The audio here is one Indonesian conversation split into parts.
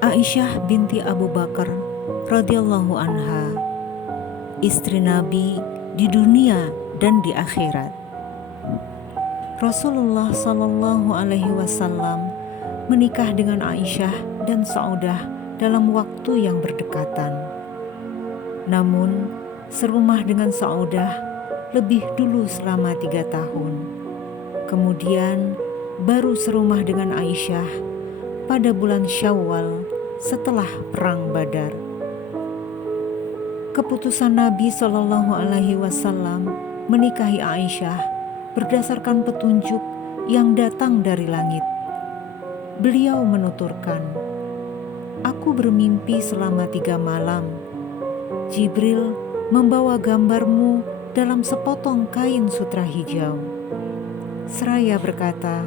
Aisyah binti Abu Bakar radhiyallahu anha, istri Nabi di dunia dan di akhirat. Rasulullah Shallallahu Alaihi Wasallam menikah dengan Aisyah dan Saudah dalam waktu yang berdekatan. Namun, serumah dengan Saudah lebih dulu selama 3 tahun. Kemudian, baru serumah dengan Aisyah pada bulan Syawal setelah Perang Badar. Keputusan Nabi Shallallahu Alaihi Wasallam menikahi Aisyah berdasarkan petunjuk yang datang dari langit. Beliau menuturkan, "Aku bermimpi selama 3 malam. Jibril membawa gambarmu dalam sepotong kain sutra hijau. Seraya berkata,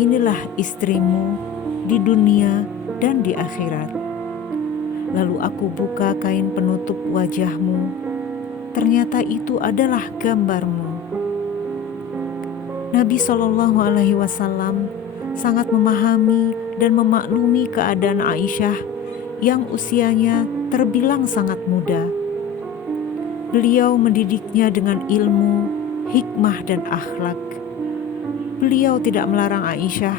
inilah istrimu di dunia dan di akhirat. Lalu aku buka kain penutup wajahmu. Ternyata itu adalah gambarmu." Nabi Shallallahu Alaihi Wasallam sangat memahami dan memaklumi keadaan Aisyah yang usianya terbilang sangat muda. Beliau mendidiknya dengan ilmu, hikmah dan akhlak. Beliau tidak melarang Aisyah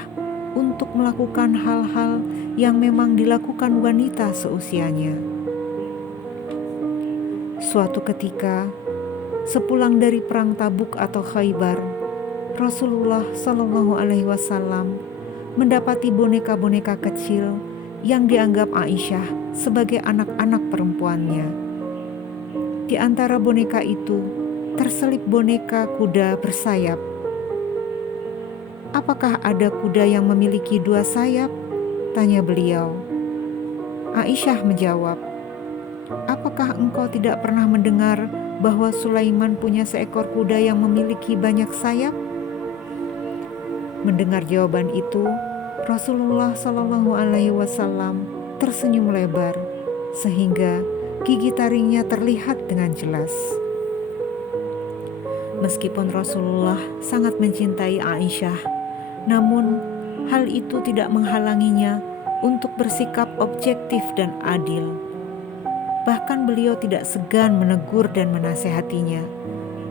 untuk melakukan hal-hal yang memang dilakukan wanita seusianya. Suatu ketika, sepulang dari perang Tabuk atau Khaybar, Rasulullah Shallallahu Alaihi Wasallam mendapati boneka-boneka kecil yang dianggap Aisyah sebagai anak-anak perempuannya. Di antara boneka itu terselip boneka kuda bersayap. "Apakah ada kuda yang memiliki 2 sayap?" tanya beliau. Aisyah menjawab, "Apakah engkau tidak pernah mendengar bahwa Sulaiman punya seekor kuda yang memiliki banyak sayap?" Mendengar jawaban itu, Rasulullah Shallallahu Alaihi Wasallam tersenyum lebar sehingga gigi taringnya terlihat dengan jelas. Meskipun Rasulullah sangat mencintai Aisyah, namun hal itu tidak menghalanginya untuk bersikap objektif dan adil. Bahkan beliau tidak segan menegur dan menasehatinya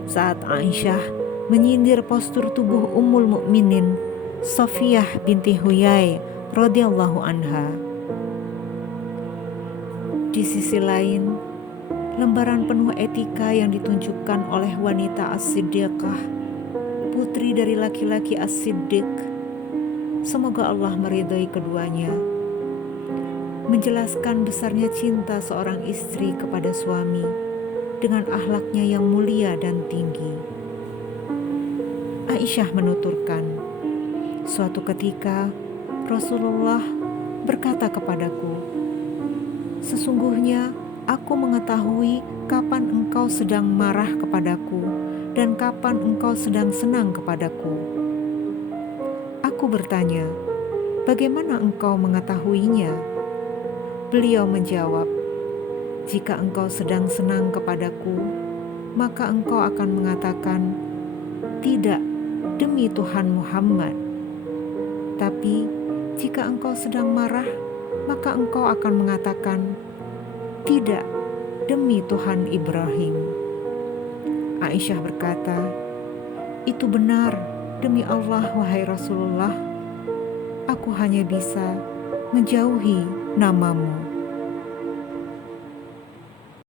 saat Aisyah menyindir postur tubuh Ummul Mukminin Safiyah binti Huyai radhiyallahu anha. Di sisi lain, lembaran penuh etika yang ditunjukkan oleh wanita As-Siddiqah, putri dari laki-laki As-Siddiq, semoga Allah meridhai keduanya, menjelaskan besarnya cinta seorang istri kepada suami dengan akhlaknya yang mulia dan tinggi. Aisyah menuturkan, "Suatu ketika Rasulullah berkata kepadaku, sesungguhnya aku mengetahui kapan engkau sedang marah kepadaku dan kapan engkau sedang senang kepadaku." Aku bertanya, "Bagaimana engkau mengetahuinya?" Beliau menjawab, "Jika engkau sedang senang kepadaku, maka engkau akan mengatakan, 'Tidak, demi Tuhan Muhammad.' Tapi jika engkau sedang marah, maka engkau akan mengatakan, 'Tidak, demi Tuhan Ibrahim.'" Aisyah berkata, "Itu benar, demi Allah wahai Rasulullah. Aku hanya bisa menjauhi namamu."